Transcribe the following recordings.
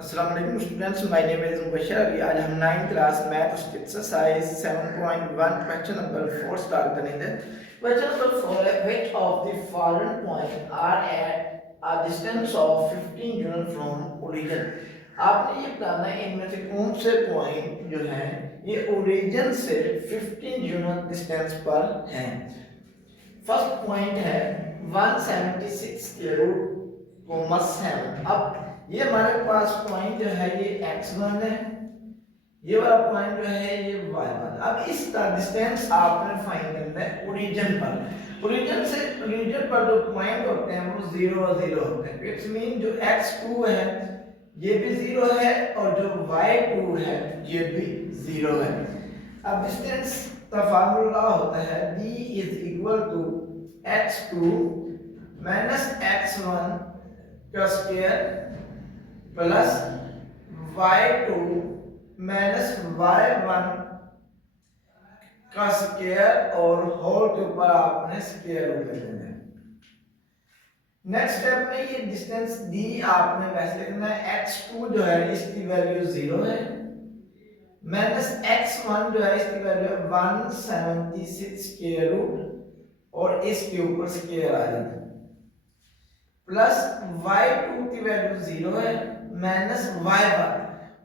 अस्सलाम वालेकुम students, my name is Mubashar Ali. आज हम 9th class math exercise 7.1 question number 4 start करेंगे। क्वेश्चन नंबर 4 है, which of the following point are at a distance of 15 unit from origin. आपने ये बताना है इनमें से कौन से पॉइंट जो है ये ओरिजिन से 15 यूनिट डिस्टेंस पर हैं। फर्स्ट पॉइंट है 176 के रूट कोमा 7। अब ये हमारे पास पॉइंट जो है ये x1 है, ये वाला पॉइंट जो है ये y1। अब इसका डिस्टेंस आपने फाइंड करना है ओरिजिन पर। ओरिजिन पर जो पॉइंट होते हैं वो 0 और 0 होते हैं। इट्स मीन जो x2 है ये भी 0 है और जो y2 है ये भी 0 है। अब डिस्टेंस का फार्मूला होता है d is equal to x2 minus x1 का square plus y2 minus y1 का स्क्वायर और होल के ऊपर आपने स्क्वायर रूट ले लेना है। नेक्स्ट स्टेप में ये डिस्टेंस d आपने वैसे करना है। x2 जो है इसकी वैल्यू 0 है माइनस x1 जो है इसकी वैल्यू 176 स्क्वायर रूट और इसके ऊपर स्क्वायर आ जाता है प्लस y2 की वैल्यू 0 है माइनस y1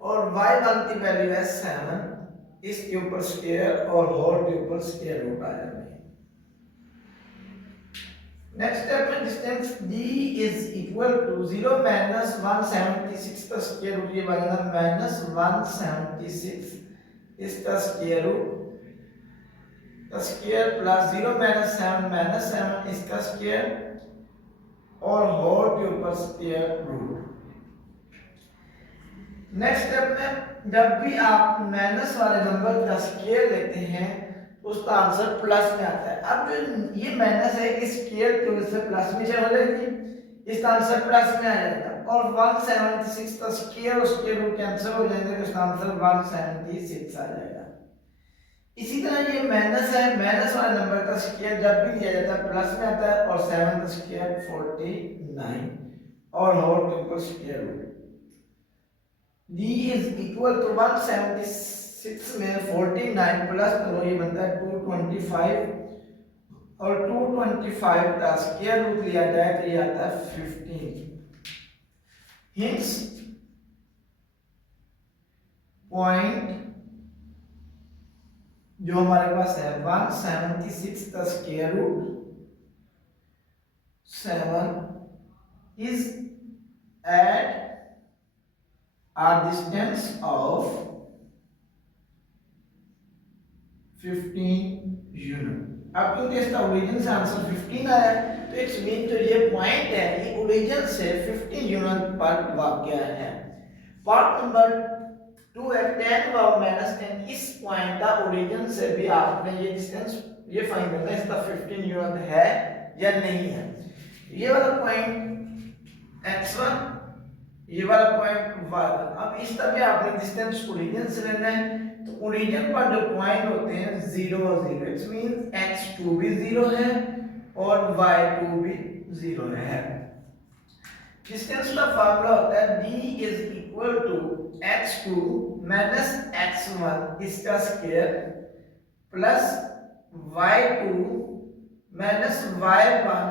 और y1 की वैल्यू है 7, इसके ऊपर स्क्वायर और होल के ऊपर स्क्वायर रूट आ जाता है। नेक्स्ट स्टेप में distance d is equal to 0 minus 176 का स्क्वायर रूट, ये बनेगा माइनस 176 इसका स्क्वायर रूट का स्क्वायर प्लस 0 माइनस 7 इसका स्क्वायर और होल के ऊपर स्क्वायर रूट। नेक्स्ट स्टेप में जब भी आप माइनस वाले नंबर का स्क्वायर लेते हैं उसका आंसर प्लस में आता है। अब जो ये माइनस है इस स्क्वायर की वजह से प्लस में चला जाएगी, इसका आंसर प्लस में आ जाएगा और 176 का स्क्वायर और स्क्वायर रूट कैंसिल हो जाएंगे तो इसका आंसर 176 आ जाएगा। इसी तरह ये माइनस है, माइनस वाले नंबर का स्क्वायर जब भी लिया जाता है प्लस में आता है और 7 का स्क्वायर 49 और होल के ऊपर square root. d is equal to 176 में 49 प्लस करो ये बनता है 225 और 225 का स्क्वायर रूट लिया जाए तो ये आता है 15। हिंस पॉइंट जो हमारे पास है 176 का square root 7 is at a distance of 15 unit. अब क्योंकि इसका ओरिजिन से आंसर 15 आया तो इट्स मीन जो ये पॉइंट है ये ओरिजिन से 15 यूनिट पर वाक़या है। पार्ट नंबर 2 है 10 पावर माइनस 10। इस पॉइंट का ओरिजिन से भी आपने ये डिस्टेंस ये फाइंड करना है इसका 15 यूनिट है या नहीं है। ये वाला पॉइंट x1 ये वाला पॉइंट y1। अब इस तरह भी आपने डिस्टेंस ओरिजिन से लेना है तो ओरिजिन पर जो पॉइंट होते हैं 0 और 0, इट्स मींस x2 भी 0 है और y2 भी 0 है। डिस्टेंस का फार्मूला होता है d is equal to x2 minus x1 इसका square plus y2 minus y1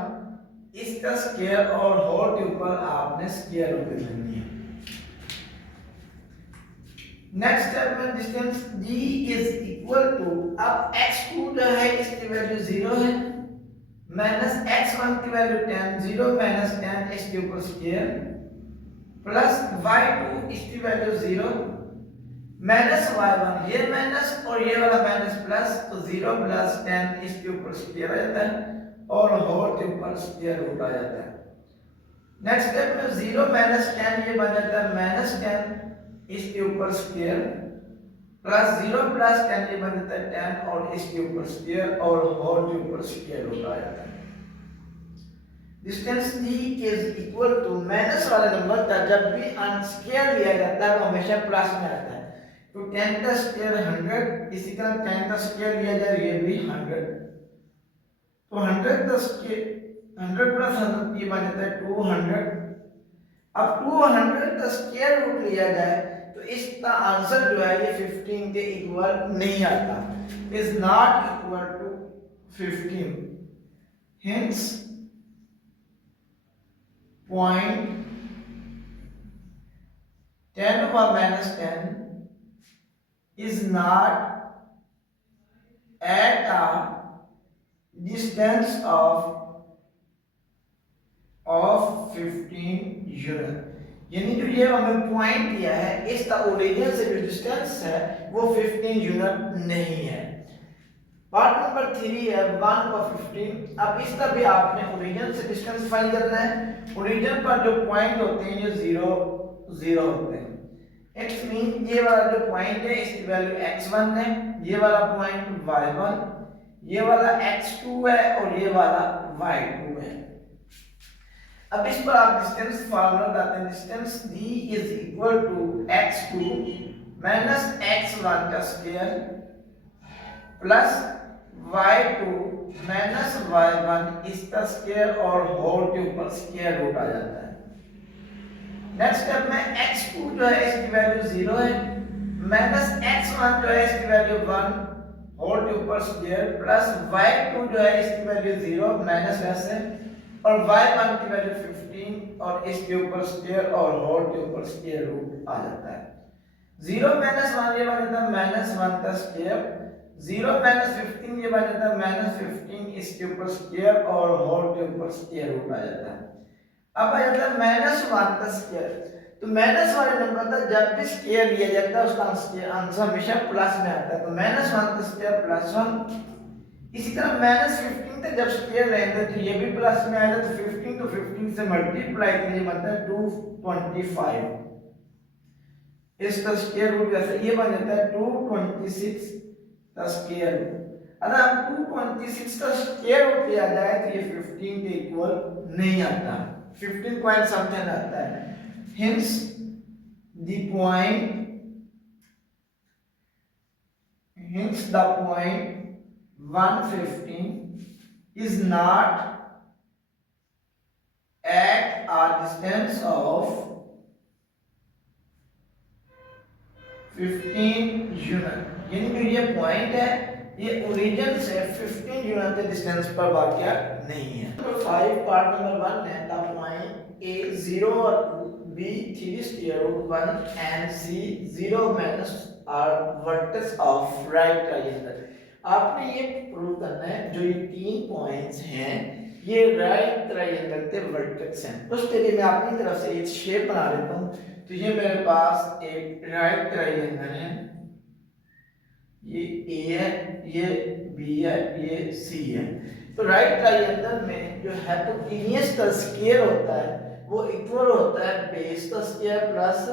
इसका स्क्वायर और होल के ऊपर आपने स्क्वायर रूट लेनी है। नेक्स्ट स्टेप में distance d is equal to, अब x2 जो है इसकी वैल्यू 0 है माइनस x1 की वैल्यू 10, 0 माइनस 10 इसके ऊपर स्क्वायर प्लस y2 इसकी वैल्यू 0 माइनस y1, ये माइनस और ये वाला माइनस प्लस तो 0 प्लस 10 इसके ऊपर स्क्वायर आ जाता है और होल के ऊपर स्क्वायर रूट आ जाता है। नेक्स्ट स्टेप में 0 माइनस 10 ये बन जाता है माइनस 10 इसके ऊपर स्क्वायर प्लस 0 प्लस 10 ये बन जाता है 10 और इसके ऊपर स्क्वायर और होल के ऊपर स्क्वायर रूट आ जाता है। Distance d is equal to minus वाला नंबर का जब भी अनस्क्वायर लिया जाता है वो हमेशा प्लस में आता है। तो 10 का स्क्वायर 100, इसी तरह 10 का स्क्वायर लिया जाए ये भी 100 तो 100 प्लस 100 ये बन जाता है 200। अब 200 का स्क्वायर रूट लिया जाए तो इसका आंसर जो है ये 15 के इक्वल नहीं आता, is not equal to 15। Hence point 10 over minus 10 is not at a distance of 15 unit. यानी जो ये हमें पॉइंट दिया है इसका ओरिजिन से जो डिस्टेंस है वो 15 यूनिट नहीं है। पार्ट नंबर 3 है 1 और 15। अब इसका भी आपने ओरिजिन से डिस्टेंस फाइंड करना है। ओरिजिन पर जो पॉइंट होते हैं ये 0 0 होते हैं। x मीन ये वाला जो पॉइंट है इसकी वैल्यू x1 है, ये वाला पॉइंट y1, ये वाला x2 है और ये वाला y2 है। अब इस पर आप डिस्टेंस फार्मूला लगाते हैं। Distance d is equal to x2 minus x1 का square plus y2 minus y1 इसका स्क्वायर और होल के ऊपर स्क्वायर रूट आ जाता है। नेक्स्ट स्टेप में x2 जो है इसकी वैल्यू 0 है माइनस x1 जो है इसकी वैल्यू 1 होल के ऊपर स्क्वायर प्लस y2 जो है इसकी वैल्यू 0 माइनस वैसे और y1 की वैल्यू 15 और इसके ऊपर स्क्वायर और होल के ऊपर स्क्वायर रूट आ जाता है। 0 माइनस 1 ये बन जाता है माइनस 1 का स्क्वायर, 0 माइनस 15 ये बन जाता है माइनस 15 इसके ऊपर स्क्वायर और होल के ऊपर स्क्वायर रूट आ जाता है। अब आ जाता है माइनस 1 का स्क्वायर। तो माइनस वाले नंबर का जब भी स्क्वायर लिया जाता है उसका आंसर हमेशा प्लस में आता है। तो माइनस 1 का स्क्वायर प्लस 1। इसी तरह माइनस 15 तक जब स्क्वायर रहेंगे तो ये भी प्लस में आएगा। तो 15 तो 15 से मल्टीप्लाई करिए बनता है 225। इसका स्क्वायर रूट जैसे ये बन जाता है 226 का स्क्वायर रूट। अगर आप 226 का स्क्वायर रूट लिया जाए तो ये 15 के इक्वल नहीं आता, 15 पॉइंट समथिंग आता है। Hence the point 115 is not at a distance of 15 unit. यानी कि ये पॉइंट है ये ओरिजिन से 15 यूनिट के डिस्टेंस पर वाक़या नहीं है। नंबर 5 पार्ट नंबर 1 है द पॉइंट A 0 और 2 B 3 square root 1 and C 0 minus are vertex of right triangle। आपने ये प्रूव करना है जो ये 3 पॉइंट्स हैं ये राइट ट्रायंगल के वर्टेक्स हैं। उसके लिए मैं अपनी तरफ से एक शेप बना लेता हूँ। तो ये मेरे पास एक राइट ट्रायंगल है, ये A है, ये B है, ये C है। तो राइट ट्रायंगल में जो हाइपोटेन्यूज का स्क्वायर होता है वो इक्वल होता है बेस का स्क्वायर प्लस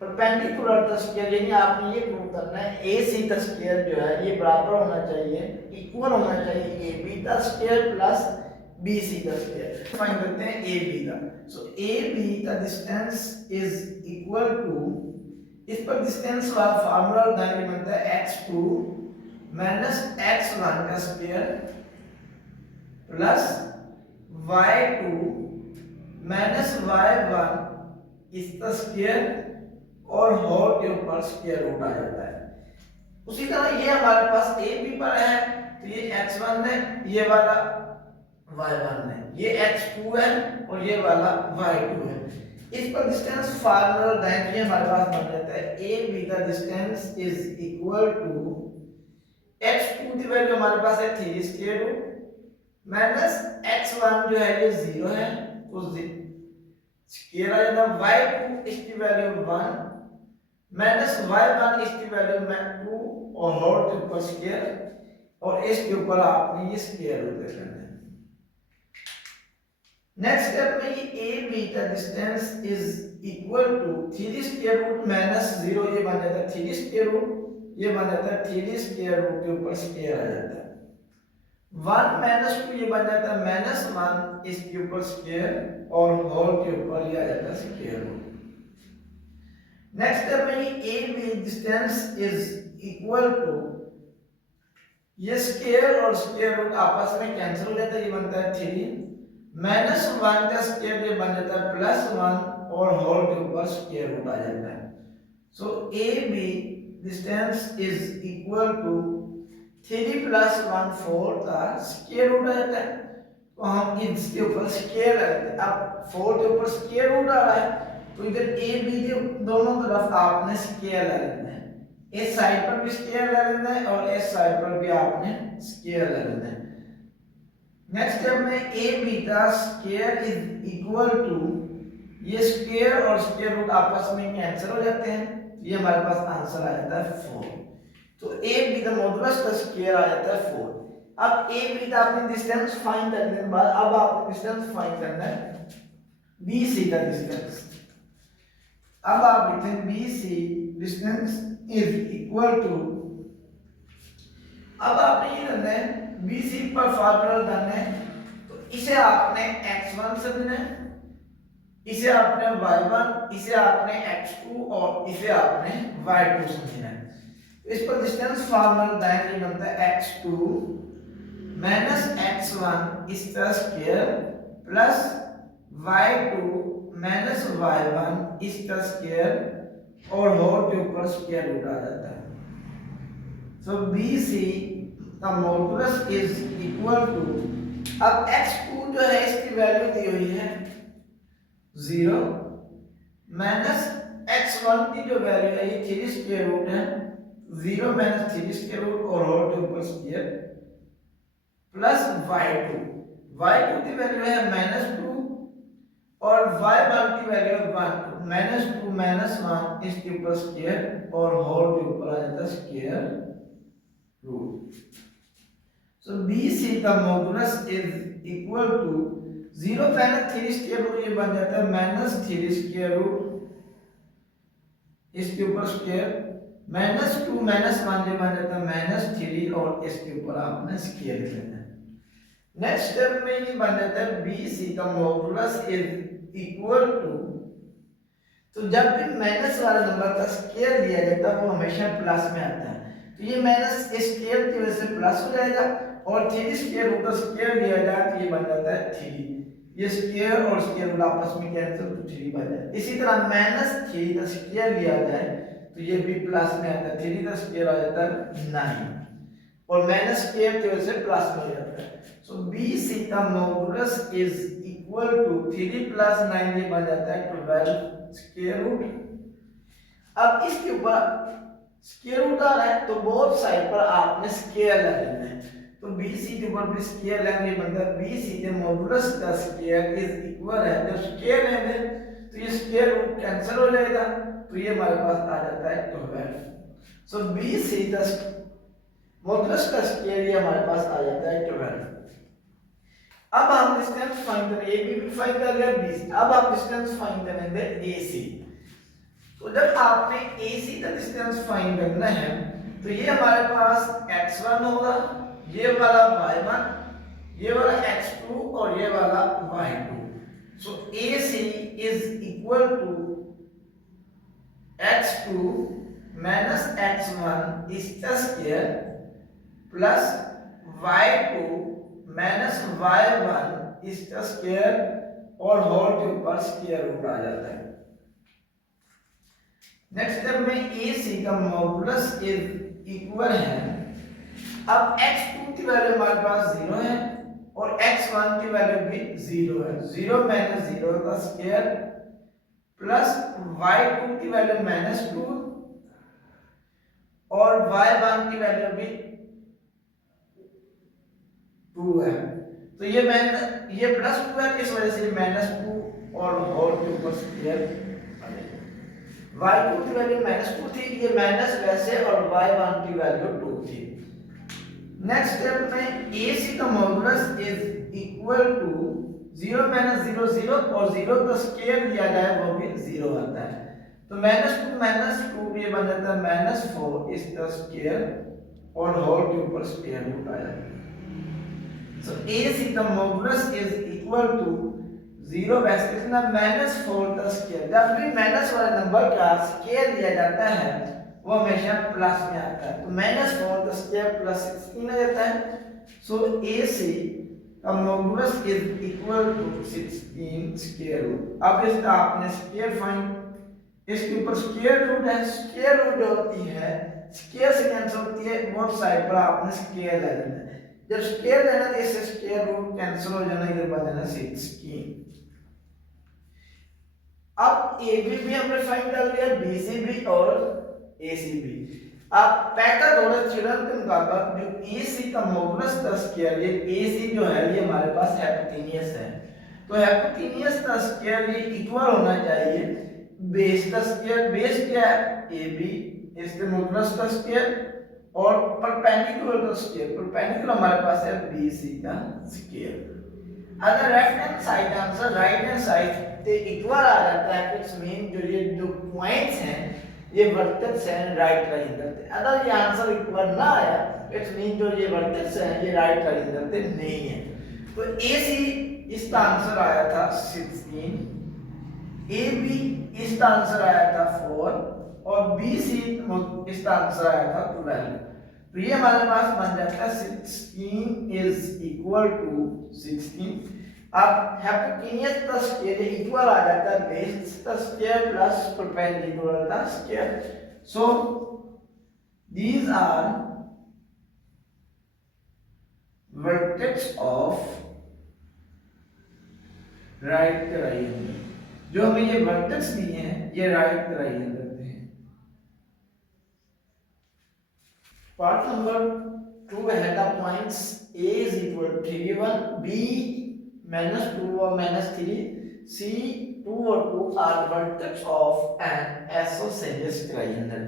परपेंडिकुलर का स्क्वायर। यानी आपने ये प्रूव करना है AC का स्क्वायर जो है ये बराबर होना चाहिए, इक्वल होना चाहिए AB का स्क्वायर प्लस BC का स्क्वायर। फाइंड करते हैं AB का। सो AB का डिस्टेंस इज इक्वल टू, इस पर डिस्टेंस वाला फार्मूला लगाने बनता है x2 माइनस x1 का square plus y2 minus y1 इसका स्क्वायर और होल के ऊपर स्क्वायर रूट आ जाता है। उसी तरह ये हमारे पास a b पर है तो ये x1 है, ये वाला y1 है, ये x2 है और ये वाला y2 है। इस पर डिस्टेंस फार्मूला लगाएं तो ये हमारे पास बन जाता है a b का distance is equal to x2 की वैल्यू हमारे पास है 3 स्क्वायर रूट माइनस x1 जो है ये 0 है उस स्क्वायर आ जाता है, y2 इसकी वैल्यू 1 माइनस y1 इसकी वैल्यू 2 और होल के ऊपर स्क्वायर और इसके ऊपर आपने ये स्क्वायर रूट ले लेना है। नेक्स्ट स्टेप में ये a b का distance is equal to 3 square root minus 0 ये बन जाता है 3 स्क्वायर रूट, ये बन जाता है 3 स्क्वायर रूट के ऊपर स्क्वायर आ जाता है। 1 माइनस 2 ये बन जाता है माइनस 1 इसके ऊपर स्क्वायर और होल के ऊपर ये आ जाता है स्क्वायर रूट। नेक्स्ट स्टेप में ये a b distance is equal to, ये स्क्वायर और स्क्वायर रूट आपस में कैंसिल हो जाता है, ये बनता है 3 माइनस 1 का स्क्वायर ये बन जाता है प्लस 1 और होल के ऊपर स्क्वायर रूट आ जाता है। So a b distance is equal to 3 plus 1 4 का स्क्वायर रूट आ जाता है। तो हम इसके ऊपर स्क्वायर लगाते हैं। अब 4 के ऊपर स्क्वायर रूट आ रहा है तो इधर ए बी के दोनों तरफ आपने स्क्वायर लगाना है। इस साइड पर भी स्क्वायर लगाना है और इस साइड पर भी आपने स्क्वायर लगाना है। नेक्स्ट स्टेप में ए बी का स्क्वायर इज इक्वल टू, ये स्क्वायर और स्क्वायर रूट आपस में कैंसिल हो जाते हैं, ये हमारे पास आंसर आ जाता है 4। तो ए बी का मॉडुलस का स्क्वायर आ जाता है 4। अब ए बी का आपने डिस्टेंस फाइंड करने के बाद अब आपने डिस्टेंस फाइंड करना है बी सी का डिस्टेंस। अब आप लिखते हैं B C distance is equal to, अब आपने ये करना है बी सी पर फार्मूला लगाना है। तो इसे आपने x1 समझना है, इसे आपने y1, इसे आपने x2 और इसे आपने y2 समझना है। इस पर डिस्टेंस फार्मूला लगाएंगे, बनता है x2 माइनस x1 इसका square plus y2 minus y1 इसका स्क्वायर और होल के ऊपर स्क्वायर रूट आ जाता है। सो BC का मॉडुलस इज इक्वल टू, अब x2 जो है इसकी वैल्यू दी हुई है 0 माइनस x1 की जो वैल्यू है ये 3 स्क्वायर रूट है, 0 माइनस 3 स्क्वायर रूट और होल के ऊपर स्क्वायर प्लस y2 की वैल्यू है -2 और y1 की वैल्यू है 1, -2 -1 इसके ऊपर स्क्वायर और होल के ऊपर आ जाता है स्क्वायर रूट। सो BC का modulus is equal to 0 minus 3 square root, ये बन जाता है -3 स्क्वायर रूट इसके ऊपर स्क्वायर -2 -1 ये बन जाता है -3 और इसके ऊपर आपने स्क्वायर लेना है। नेक्स्ट स्टेप में ये बन जाता है BC का मॉडुलस इज इक्वल टू, तो जब भी माइनस वाला नंबर का स्क्वायर दिया जाता है वो हमेशा प्लस में आता है। तो ये माइनस स्क्वायर की वजह से प्लस हो जाएगा और 3 स्क्वायर रूट का स्क्वायर दिया जाए तो ये बन जाता है 3, ये स्क्वायर और स्क्वायर रूट आपस में कैंसिल तो 3 बन जाए। इसी तरह -3 का स्क्वायर लिया जाए तो ये भी प्लस में आता है, 3 का स्क्वायर आ जाता है 9 और माइनस स्क्वायर की वजह से प्लस में हो जाता है। सो BC का modulus is equal to 3 plus 9 ये बन जाता है 12 स्क्वायर रूट। अब इसके ऊपर स्क्वायर रूट आ रहा है तो बोथ साइड पर आपने स्क्वायर लेना है। तो BC के ऊपर भी स्क्वायर लेंगे, मतलब BC के मॉडुलस का स्क्वायर इज इक्वल है, जब स्क्वायर लेंगे तो ये स्क्वायर रूट कैंसिल हो जाएगा तो ये हमारे पास आ जाता है 12। सो BC का मॉडुलस का स्क्वायर ये हमारे पास आ जाता है 12। अब हम डिस्टेंस फाइंड करेंगे, AB भी फाइंड कर लिया BC, अब आप डिस्टेंस फाइंड करेंगे AC। तो जब आपने AC का डिस्टेंस फाइंड करना है तो ये हमारे पास x1 होगा, ये वाला y1, ये वाला x2 और ये वाला y2। So AC is equal to x2 minus x1 इसका square plus y2 minus y1 इसका स्क्वायर और होल के ऊपर स्क्वायर रूट आ जाता है। नेक्स्ट स्टेप में AC का मॉडुलस इज इक्वल है, अब x2 की वैल्यू हमारे पास 0 है और x1 की वैल्यू भी 0 है, 0 माइनस 0 का स्क्वायर प्लस y2 की वैल्यू -2 और y1 की वैल्यू भी 2 है। तो ये +2 है, इस वजह से -2 और होल के ऊपर स्क्वायर y2 की वैल्यू -2 थी, ये माइनस वैसे और y1 की वैल्यू 2 थी। नेक्स्ट स्टेप में AC का modulus is equal to 0 minus 0 0 और 0 का स्क्वायर दिया जाए वो भी 0 आता है। तो -2 ये बन जाता है -4 इसका स्क्वायर और होल के ऊपर स्क्वायर रूट आ जाता है। सो AC का मॉडुलस इज इक्वल टू 0 वैसे कितना -4 का स्क्वायर, जब भी माइनस वाले नंबर का स्क्वायर दिया जाता है वो हमेशा प्लस में आता है। तो -4 का स्क्वायर प्लस 16 आ जाता है। सो AC का modulus is equal to 16 square root. अब इस आपने स्क्वायर फाइंड, इसके ऊपर स्क्वायर रूट है, स्क्वायर रूट जो होती है स्क्वायर से कैंसिल होती है, बोथ साइड पर आपने स्क्वायर ले लेना है। जब स्क्वायर लेना तो इससे स्क्वायर रूट कैंसिल हो जाना, इधर बच जाना 16। अब ए बी भी हमने फाइंड कर लिया, बी सी भी और ए सी भी। अब पाइथागोरस थ्योरम के मुताबिक जो ए सी का मॉडुलस का स्क्वायर, ये ए सी जो है ये हमारे पास हाइपोटेन्यूस है, तो हाइपोटेन्यूस का स्क्वायर ये इक्वल होना चाहिए बेस का स्क्वायर। बेस क्या है ए बी, इसके मॉडुलस का स्क्वायर, और परपेंडिकुलर का स्क्वायर, परपेंडिकुलर हमारे पास है बी सी का स्क्वायर। अगर left hand side answer right hand side से इक्वल आ जाता है, इट्स मीन जो ये जो पॉइंट्स हैं ये वर्टेक्स हैं राइट ट्रायंगल के। अगर ये आंसर इक्वल ना आया, इट्स मीन जो ये वर्टेक्स हैं ये राइट ट्रायंगल के नहीं है। तो ए सी इसका आंसर आया था 16, ए बी इसका आंसर आया था 4 और बी सी इसका आंसर आया था 12। तो ये हमारे पास बन जाता है 16 इज इक्वल टू 16। अब हाइपोटेन्यूस का स्क्वायर इक्वल आ जाता है बेस का स्क्वायर प्लस परपेंडिकुलर का square. So these are vertex of right triangle. जो हमें ये वर्टेक्स दिए हैं ये राइट ट्रायंगल के हैं। पार्ट नंबर 2 है the points A is equal to 3 1, B -2 और -3, C 2 और 2 are vertex of an isosceles triangle।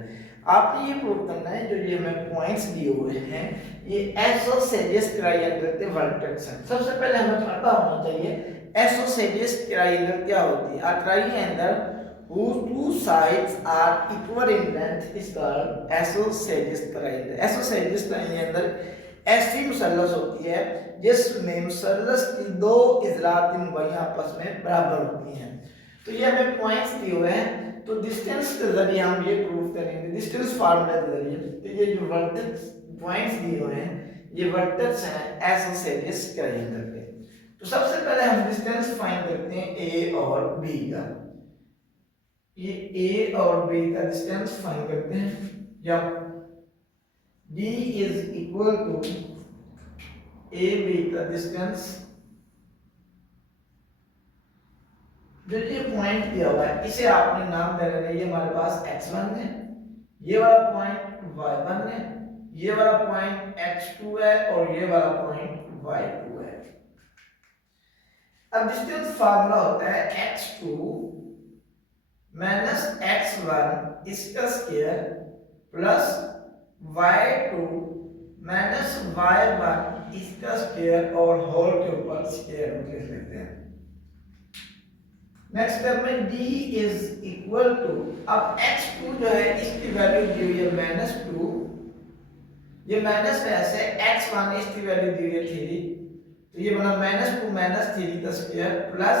आपने ये प्रूव करना है जो ये हमें पॉइंट्स दिए हुए हैं ये isosceles triangle के वर्टेक्स हैं। सबसे पहले हमें पता होना चाहिए isosceles triangle क्या होती है। A triangle whose two sides are equal in length is called isosceles triangle। isosceles triangle ऐसी मुसल्लस होती है जिसमें मुसल्लस की दो इजरात की मुबाइयां आपस में बराबर होती हैं। तो ये हमें पॉइंट्स दिए हुए हैं, तो डिस्टेंस के जरिए हम ये प्रूव करेंगे, डिस्टेंस फार्मूला के जरिए। तो ये जो वर्टेक्स पॉइंट्स दिए हुए हैं ये वर्टेक्स हैं isosceles triangle के। तो सबसे पहले हम डिस्टेंस फाइंड करते हैं ए और बी का। ये ए और बी का डिस्टेंस फाइंड करते हैं। या D is equal to AB का डिस्टेंस, जो ये पॉइंट दिया हुआ है इसे आपने नाम दे देना। ये हमारे पास x1 है, ये वाला पॉइंट y1 है, ये वाला पॉइंट x2 है और ये वाला पॉइंट y2 है। अब डिस्टेंस फार्मूला होता है x2 माइनस x1 इसका square plus y2 minus y1 इसका स्क्वायर और होल के ऊपर स्क्वायर रूट लिख लेते हैं। नेक्स्ट स्टेप में d इज इक्वल टू, अब x2 जो है इसकी वैल्यू दी हुई है -2, ये माइनस में ऐसे x1 इसकी वैल्यू दी हुई है 3, तो ये बना -2 -3 का स्क्वायर प्लस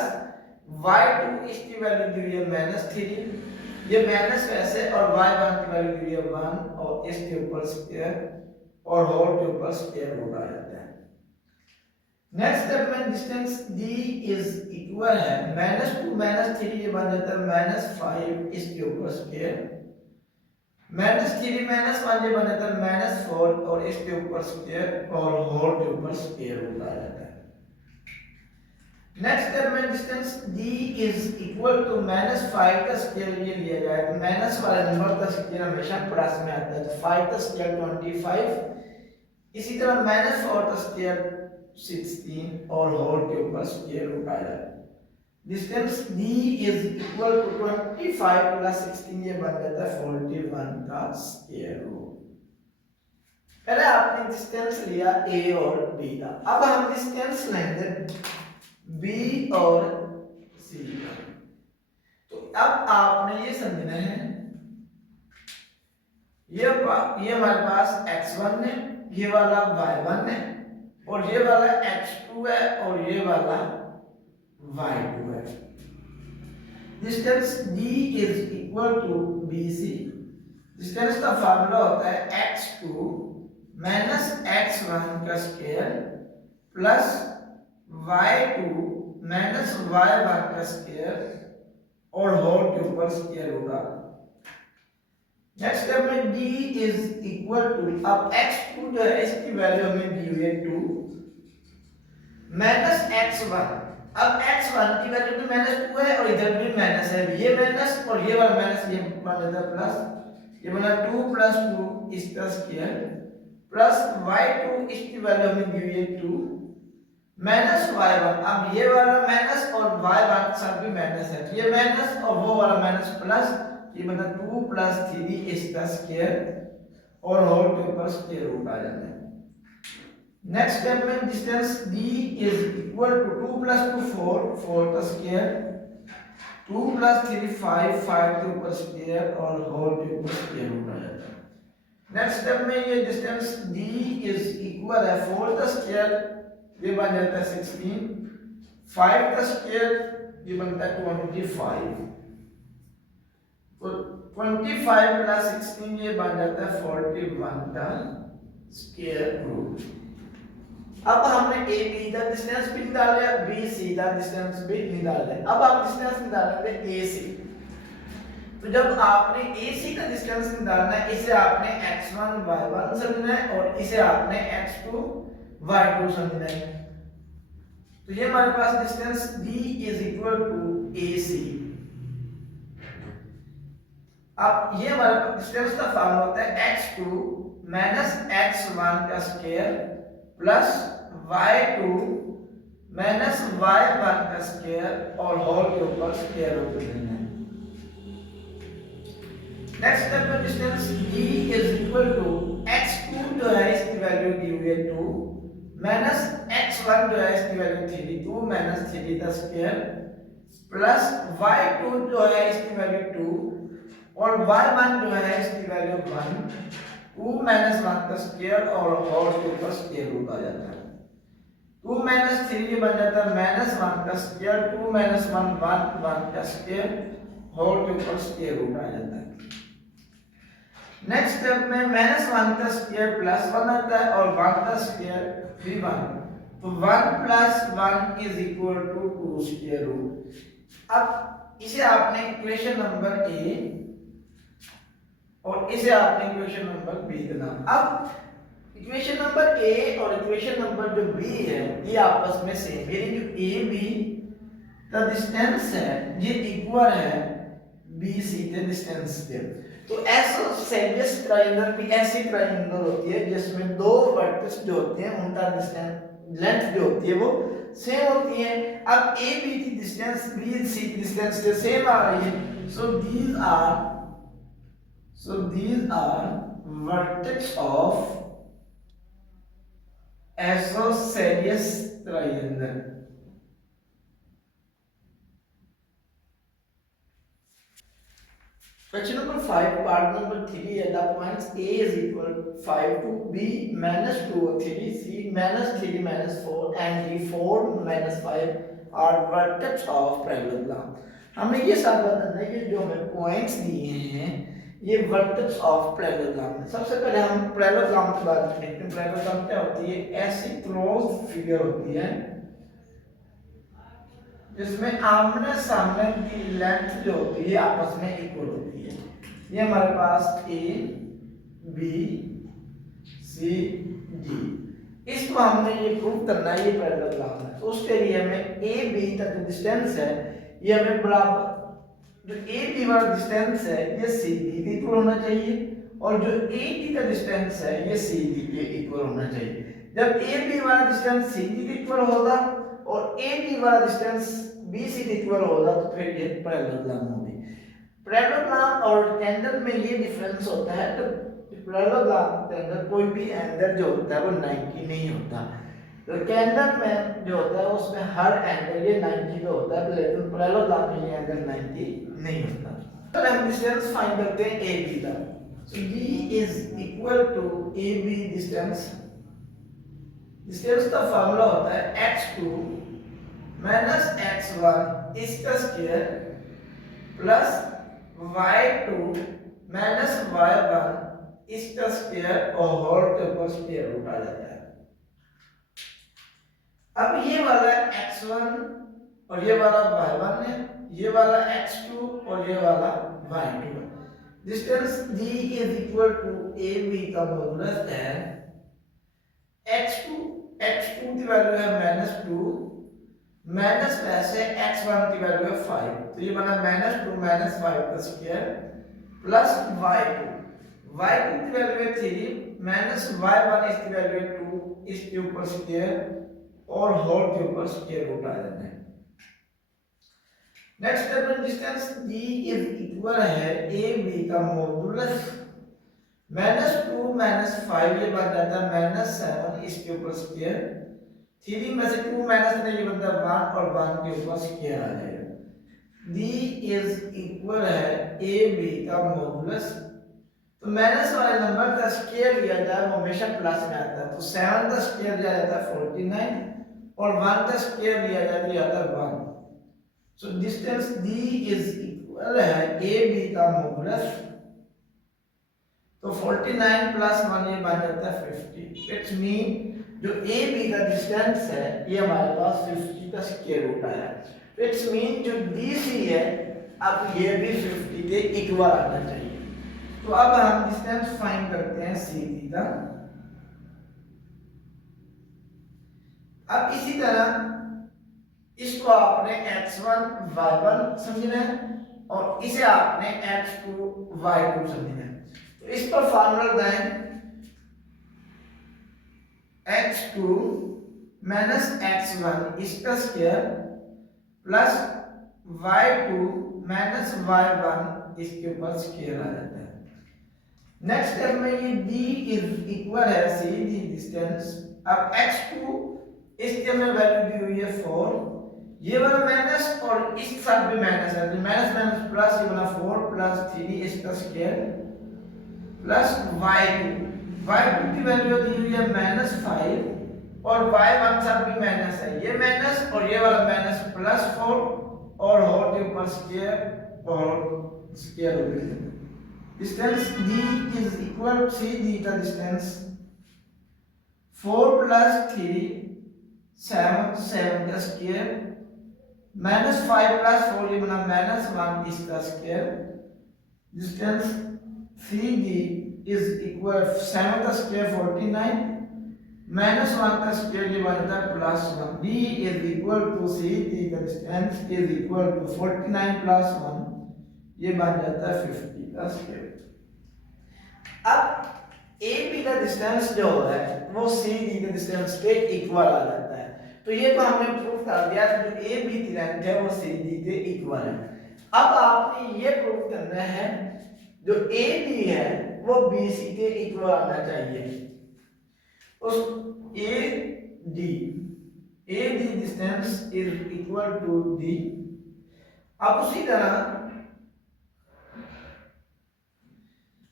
y2 इसकी वैल्यू दी हुई है -3, ये माइनस वैसे और y1 की वैल्यू दी है 1 और इसके ऊपर स्क्वायर और होल के ऊपर स्क्वायर रूट आ जाता है। नेक्स्ट स्टेप में डिस्टेंस d इज इक्वल है -2 -3 ये बन जाता है -5 इसके ऊपर स्क्वायर, -3 -1 ये बन जाता है -4 और इसके ऊपर स्क्वायर और होल के ऊपर स्क्वायर रूट आ जाता है। नेक्स्ट स्टेप में distance d is equal to -5 का स्क्वायर ये लिया जाए तो माइनस वाले नंबर का स्क्वायर हमेशा प्लस में आता है, तो 5 का स्क्वायर 25, इसी तरह -4 का स्क्वायर 16 और होल के ऊपर स्क्वायर रूट आ जाता है। Distance d is equal to 25 plus 16 ये बन जाता है 41 का स्क्वायर रूट। पहले आपने डिस्टेंस लिया a और b का, अब हम डिस्टेंस लेंगे B और C का। तो अब आपने ये समझना है ये हमारे पास x1 है, ये वाला y1 है और ये वाला x2 है और ये वाला y2 है। Distance D is equal to BC। Distance का फार्मूला होता है x2 माइनस x1 का square plus y2 minus y1 का स्क्वायर और होल के ऊपर स्क्वायर होगा। नेक्स्ट स्टेप में d इज इक्वल टू, अब x2 जो है इसकी वैल्यू हमें दी हुई है 2 माइनस x1। अब x1 की वैल्यू तो -2 है और इधर भी माइनस है, ये माइनस और ये वाला माइनस, ये बन जाता है प्लस, ये बना 2 + 2 इसका स्क्वायर प्लस y2 इसकी वैल्यू हमें दी हुई है 2 माइनस y1। अब ये वाला माइनस और y1 सब भी माइनस है, ये माइनस और वो वाला माइनस प्लस, ये मतलब 2 + 3 इसका स्क्वायर और होल के ऊपर स्क्वायर रूट आ जाता है। नेक्स्ट स्टेप में distance d is equal to 2 + 2 4, 4 का स्क्वायर 2 + 3 5, 5 के ऊपर स्क्वायर और होल के ऊपर स्क्वायर रूट आ जाता है। नेक्स्ट स्टेप में ये डिस्टेंस d इज इक्वल है 4 का स्क्वायर, ये बन जाता है 16, 5 का स्क्वायर ये बनता है 25, तो 25 + 16 ये बन जाता है 41 का स्क्वायर रूट। अब हमने ए बी का डिस्टेंस भी निकाल लिया, बी सी का डिस्टेंस भी निकाल लिया। अब आप डिस्टेंस निकालेंगे ए सी, तो जब आपने ए सी का डिस्टेंस निकालना है, इसे आपने x1 y1 समझना है और इसे आपने x2 y2 समझना है। तो ये हमारे पास distance d is equal to a c. अब ये हमारे पास डिस्टेंस का फॉर्मूला होता है x2 माइनस x1 का square plus y2 minus y1 का स्क्वायर और होल के ऊपर स्क्वायर रूट लेना है। नेक्स्ट स्टेप में distance d is equal to x2 जो है इसकी वैल्यू दी हुई है 2 माइनस x1 जो है इसकी वैल्यू 3, 2 माइनस 3 का स्क्वायर प्लस y2 जो है इसकी वैल्यू 2 और y1 जो है इसकी वैल्यू 1, 2 माइनस 1 का स्क्वायर और होल के ऊपर स्क्वायर रूट आ जाता है। 2 माइनस 3 ये बन जाता है -1 का स्क्वायर, 2 माइनस 1 1 का स्क्वायर होल के ऊपर स्क्वायर रूट आ जाता है। नेक्स्ट स्टेप में -1 का स्क्वायर प्लस 1 आता है और 1 का स्क्वायर भी 1, तो 1 + 1 is equal to 2 square root. अब इसे आपने इक्वेशन नंबर ए और इसे आपने इक्वेशन नंबर बी देना। अब इक्वेशन नंबर ए और इक्वेशन नंबर जो बी है ये आपस में सेम, यानी जो ए बी का डिस्टेंस है ये इक्वल है बी सी के डिस्टेंस के। तो आइसोसेलेस ट्रायंगल भी ऐसी ट्रायंगल होती है जिसमें दो वर्टेक्स जो होते हैं उनका डिस्टेंस लेंथ जो होती है वो सेम होती है। अब ए बी की डिस्टेंस बी सी की डिस्टेंस से सेम आ रही है, सो these are vertex of isosceles triangle। Question number 5, part number 3 है, the points A is equal 5 to B -2 or 3, C -3 -4 and D 4 -5 are vertex of parallelogram। हमें ये सब बताना है कि जो हमें पॉइंट्स दिए हैं ये वर्टेक्स ऑफ पैरेललोग्राम है। सबसे पहले हम पैरेललोग्राम की बात करते हैं। पैरेललोग्राम क्या होती है? ऐसी क्लोज्ड फिगर होती है जिसमें आमने सामने की लेंथ जो होती है आपस में इक्वल होती है। ये हमारे पास ए बी सी डी, इसको हमने ये प्रूव करना है ये पैरेललोग्राम है। तो उसके लिए हमें ए बी का जो डिस्टेंस है ये हमें बराबर, जो ए बी वाला डिस्टेंस है ये सी डी के इक्वल होना चाहिए और जो ए डी का डिस्टेंस है ये सी डी के इक्वल होना चाहिए। जब ए बी वाला डिस्टेंस सी डी के इक्वल होगा और ए बी वाला डिस्टेंस बी सी के इक्वल होगा तो फिर ये पैरेललोग्राम होगी। पैरेललोग्राम और टेंडर में ये डिफरेंस होता है, तो पैरेललोग्राम के अंदर कोई भी एंगल जो होता है वो 90 नहीं होता। तो टेंडर में जो होता है उसमें हर एंगल ये 90 का होता है, लेकिन पैरेललोग्राम में ये एंगल 90 नहीं होता। तो हम डिस्टेंस फाइंड करते हैं ए बी का। So d is equal to a b distance. Distance का फार्मूला होता है x2 माइनस x1 इसका square plus y2 minus y1 इसका स्क्वायर और होल के ऊपर स्क्वायर रूट आ जाता है। अब ये वाला x1 और ये वाला y1 है, ये वाला x2 और ये वाला y2 है। Distance d is equal to AB का मॉडुलस है x2 की वैल्यू है -2 माइनस वैसे x1 की वैल्यू है 5, तो ये बना -2 - 5 का स्क्वायर प्लस y2 की वैल्यू है 3 माइनस y1 इसकी वैल्यू है 2, इसके ऊपर स्क्वायर और होल के ऊपर स्क्वायर रूट आ जाता है। नेक्स्ट स्टेप में डिस्टेंस d इज इक्वल है AB का मॉडुलस -2 - 5 ये बन जाता है -7 इसके ऊपर स्क्वायर 3 में से 2 माइनस में ये बनता है 1 और 1 के ऊपर स्क्वायर आ जाएगा। d इज इक्वल है AB का मॉडुलस, तो माइनस वाले नंबर का स्क्वायर लिया जाए वो हमेशा प्लस में आता है, तो 7 का स्क्वायर लिया जाता है 49 और 1 का स्क्वायर लिया जाता है 1। So distance d is equal है AB का मॉडुलस, तो 49 प्लस 1 ये बन जाता है 50। इट्स मीन जो AB का डिस्टेंस है ये हमारे पास 50 का स्क्वायर रूट आया है। इट्स मीन जो DC है अब ये भी 50 के इक्वल आना चाहिए। तो अब हम डिस्टेंस फाइंड करते हैं CD का। अब इसी तरह इसको आपने x1 y1 समझना है और इसे आपने x2 y2 समझना है। तो इस पर फार्मूला लगाएं x2 माइनस x1 इसका square plus y2 minus y1 इसके ऊपर स्क्वायर आ जाता है। नेक्स्ट स्टेप में ये d इज इक्वल है CD डिस्टेंस। अब x2 इसके में वैल्यू दी हुई है 4, ये वाला माइनस और इस साइड भी माइनस है, तो माइनस माइनस प्लस ये बना 4 प्लस 3 इसका स्क्वायर प्लस y2 की वैल्यू दी हुई है -5 और y1 सब भी माइनस है, ये माइनस और ये वाला माइनस प्लस 4 और होल के ऊपर स्क्वायर और स्क्वायर रूट है। Distance d is equal CD का डिस्टेंस 4 प्लस 3 7 का स्क्वायर -5 प्लस 4 ये बना -1 इसका square. Distance CD is equal 7 का स्क्वायर 49 -1 का स्क्वायर ये बनता है +1। D is equal to CD का डिस्टेंस इज इक्वल टू 49 + 1 ये बन जाता है 50 का स्क्वायर। अब AB का डिस्टेंस जो है वो CD के डिस्टेंस के इक्वल आ जाता है, तो ये तो हमने प्रूव कर दिया कि जो AB की लेंथ है वो CD के इक्वल है। अब आपने ये प्रूव करना है जो AB है वो BC के इक्वल आना चाहिए। उस AD distance is equal to D। अब उसी तरह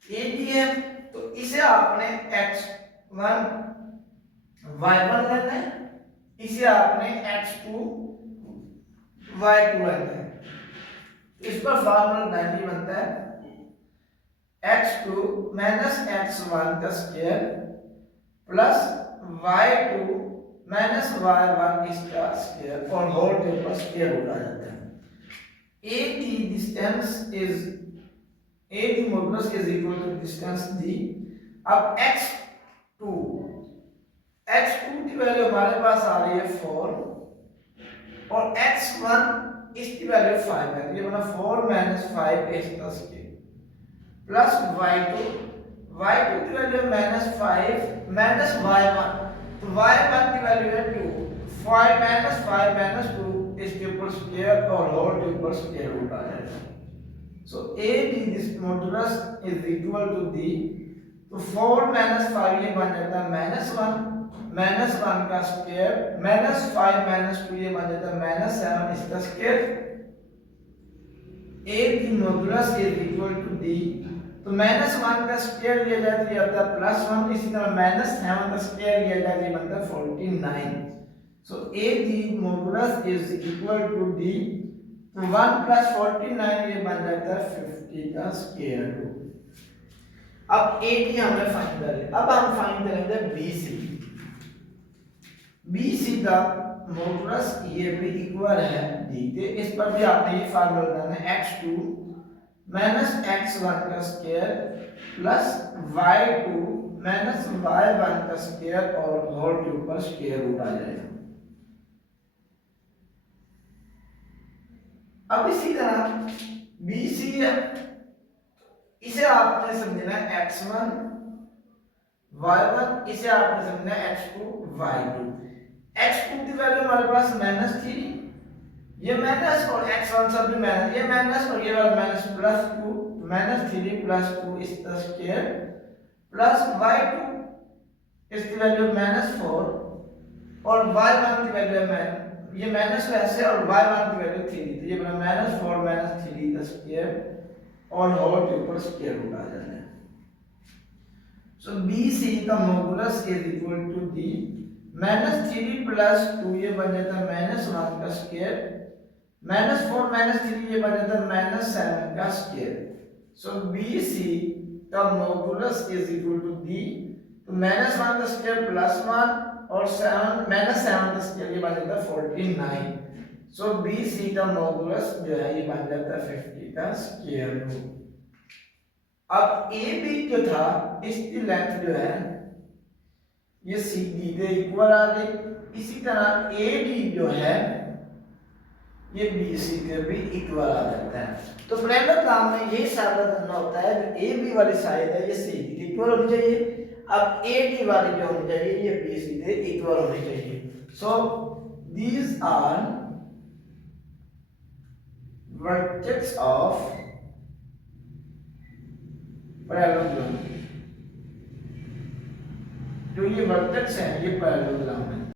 AD है तो इसे आपने x1 y1 लेना है, इसे आपने x2 y2 लेना है। इस पर फार्मूला 90 बनता है x2 माइनस x1 का square plus y2 minus y1 इसका स्क्वायर और होल के ऊपर स्क्वायर रूट आ जाता है। AD modulus is equal to distance D। अब x2 की वैल्यू हमारे पास आ रही है 4 और x1 इसकी वैल्यू 5 है, ये बना 4 माइनस 5 इसका स्क्वायर प्लस y2 की वैल्यू -5 माइनस y1, तो y1 की वैल्यू है 2, 5 माइनस 2 इसके ऊपर स्क्वायर और होल के ऊपर स्क्वायर रूट आ जाएगा। So AD this modulus is equal to D, तो 4 माइनस 5 ये बन जाता है -1 का स्क्वायर -5 माइनस 2 ये बन जाता है -7 इसका square. AD modulus is equal to D, तो -1 का स्क्वायर लिया जाए तो ये आता है +1, इसी तरह -7 का स्क्वायर लिया जाए तो ये बनता है 49। So AD modulus is equal to D, तो 1 + 49 ये बन जाता है 50 का स्क्वायर रूट। अब AD हमने फाइंड कर लिया, अब हम फाइंड करेंगे BC का मॉडुलस ये भी इक्वल है डी के। इस पर भी आपने ये फार्मूला लगाना है x2 माइनस x1 का square plus y2 minus y1 का स्क्वायर और होल के ऊपर स्क्वायर रूट आ जाएगा। अब इसी तरह BC इसे आपने समझना है x1 y1, इसे आपने समझना है x2 y2। x2 की वैल्यू हमारे पास -3, ये माइनस और x1 सब भी माइनस, ये माइनस और ये वाला माइनस प्लस 2 -3 प्लस 2 इसका स्क्वायर प्लस y2 इसकी वैल्यू -4 और y1 की वैल्यू है ये माइनस वैसे और y1 की वैल्यू 3, तो ये बना -4 -3 का स्क्वायर और होल के ऊपर स्क्वायर रूट आ जाना है। सो BC का modulus is equal to D -3 plus 2 ये बन जाता है -1 का स्क्वायर -4 -3 ये बन जाता है -7 का स्क्वायर। सो BC का modulus is equal to D, तो -1 का स्क्वायर +1 और 7 -7 का स्क्वायर ये बन जाता है 49। सो BC का मॉडुलस जो है ये बन जाता है 50 का स्क्वायर रूट। अब AB जो था इसकी लेंथ जो है ये CD के इक्वल आ गई। इसी तरह AD जो है ये BC के भी इक्वल आ जाता है। तो पहले काम में यही साबित करना होता है जो AB वाली साइड है ये CD के इक्वल होनी चाहिए, अब AD वाली जो होनी चाहिए ये BC के इक्वल होनी चाहिए। So these are vertex of parallelogram, जो ये वर्टेक्स है ये पैरेललोग्राम है।